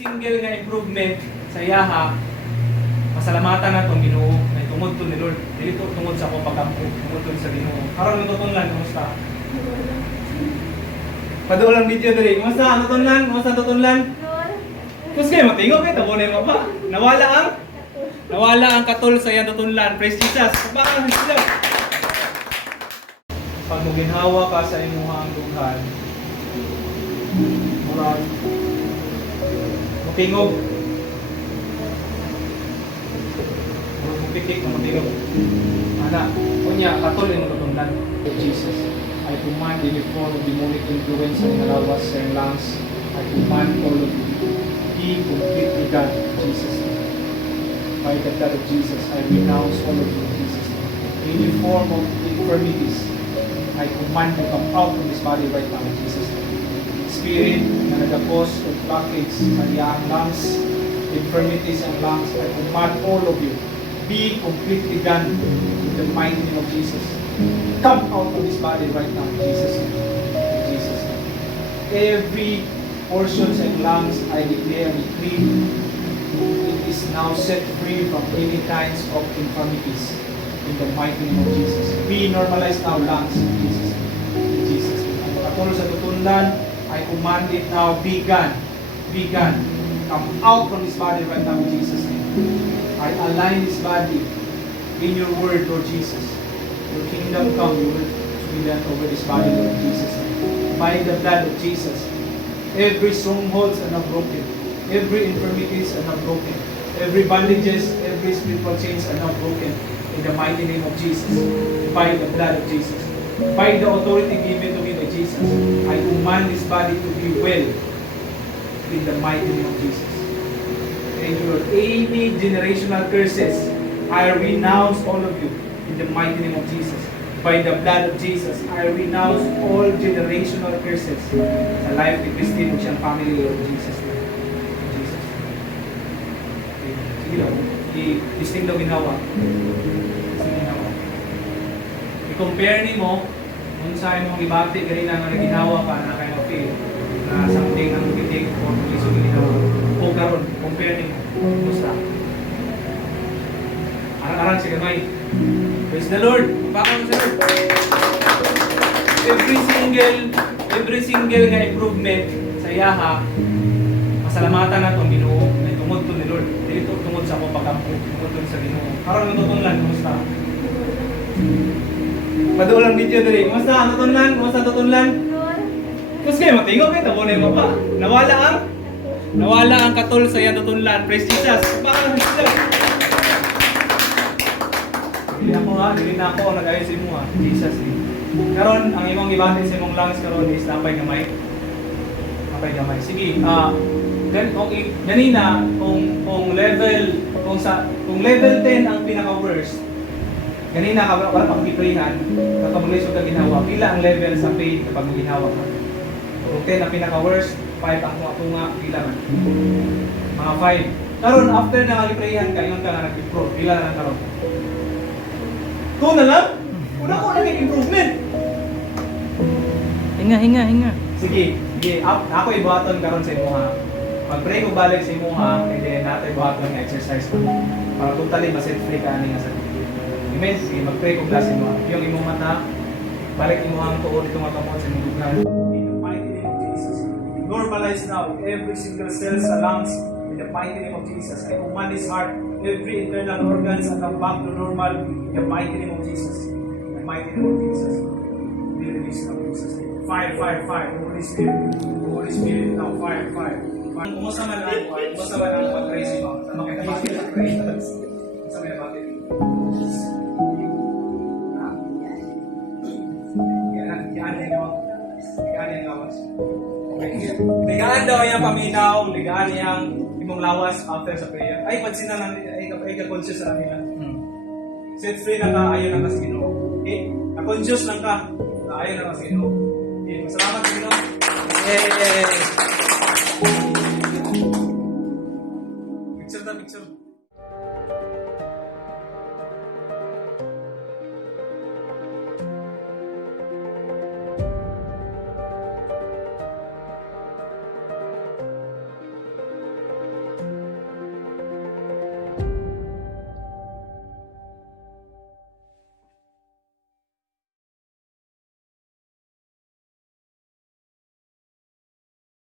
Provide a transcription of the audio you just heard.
single nga improvement sa yaha, pasalamatan na itong Ginoo na tungod to ni Lord. Dito tungod sa ako pagkampo, tungod to sa Ginoo. Karon natutunlan, kumusta? Padulang video dali. Kumusta? Natutunlan? Kumusta natutunlan? Kumusta kayo matingog kayo? Tabo na yung mapa. Nawala ang katol sa iyang tutunlan. Praise Jesus. Baka ang sila. Pag muginhawa ka sa imuhang lughan, murag matingog. Mupikik na matingog. Ana, kunya katol yung tutunlan. Jesus, I command any form of demonic influence in the lawas and lungs. I command all of you. Be completely gone, Jesus. By the blood of Jesus, I renounce all of you, Jesus. Any form of infirmities, I command you come out from this body right now, Jesus. Spirit na nagkakos of blockage sa iyang lungs, infirmities and lungs, I command all of you, be completely gone in the mighty name of Jesus. Come out of this body right now, Jesus. In Jesus. Every portions and lungs, I declare and decree, it is now set free from any kinds of infirmities. In the mighty name of Jesus. We normalize now lungs in Jesus. In Jesus. Ang katulad sa tutunlan, I command it now, be gone. Be gone. Come out from this body right now in Jesus' name. I align this body in your word, Lord Jesus. Your kingdom come, you will be done over this body, Lord Jesus. By the blood of Jesus, every strongholds are now broken. Every infirmities are now broken. Every bondages, every spiritual chains are now broken. In the mighty name of Jesus, by the blood of Jesus, by the authority given to me by Jesus, I command this body to be well in the mighty name of Jesus. And your any generational curses, I renounce all of you in the mighty name of Jesus. By the blood of Jesus, I renounce all generational curses sa life ni Christine at siyang family, Lord Jesus. Jesus. Sige daw, i-distinct daw ginawa. I-compare ni mo kung sa imong ibati ganina nga naginawa ka na kayo feel na something ang bitik o iso ginawa o karon compare ni mo kumusta arang-arang si gamay. Praise the Lord. Bakit sa Lord, every single nga improvement sa yaha, pasalamatan na itong Ginoo na tungod to ni Lord. Dito tungod sa ako pagkampo, tungod to sa Ginoo. Karon natutunlan, kumusta? Padulang video dali. Kumusta? Natutunlan? Kumusta tutunlan? Kumusta kayo matingog kayo? Tabo na yung mapa. Nawala ang katol sa iyang tutunlan. Praise Jesus. Bakit ang sila? Dili na ako nag-ayos sa imo ha. Jesus eh. Karon ang imong ibati sa imong lungs karon is napay gamay. Napay gamay. Sige, ganina kung level 10 ang pinaka worst. Ganina ka wala pang giprihan, kapag maglisod ka ginawa, pila ang level sa pain kapag ginawa ka. Kung 10 ang pinaka worst, 5 ang tunga, pila man. Mga 5. Karon after na giprihan ka, yun ka na nag-improve, pila na karon. 2 na lang? Una ko naging improvement. Hinga. Sige. Ako ibuhaton karon sa imo ha. Mag-pray ko balik sa imo ha, and then natin ibuhaton ng exercise pa. Para totally ma-set free ka ani nga sa amen. Sige, mag-pray ko klasin mo. Yung imong mata, balik mo ang tuod itong makamot sa imong lugar. In the mighty name of Jesus, normalize now every single cell sa lungs. In the mighty name of Jesus, I command his heart, every internal organs and come back to normal. In the mighty name of Jesus. In the mighty name of Jesus. Be released now, Jesus. Fire. Holy Spirit now, fire. Kumusta man ang pag-praise mo? Sama kayo na bakit ang praise? Sama kayo na bakit? Ligaan daw niyang paminaw, ligaan niyang imong lawas after sa prayer. Ay, pansin na lang, ay ka-conscious na nila. Set free na ka, ayaw na ka sa Ginoo. Okay? Na-conscious lang ka, ayaw na ka sa Ginoo. Okay, salamat sa Ginoo. Yay!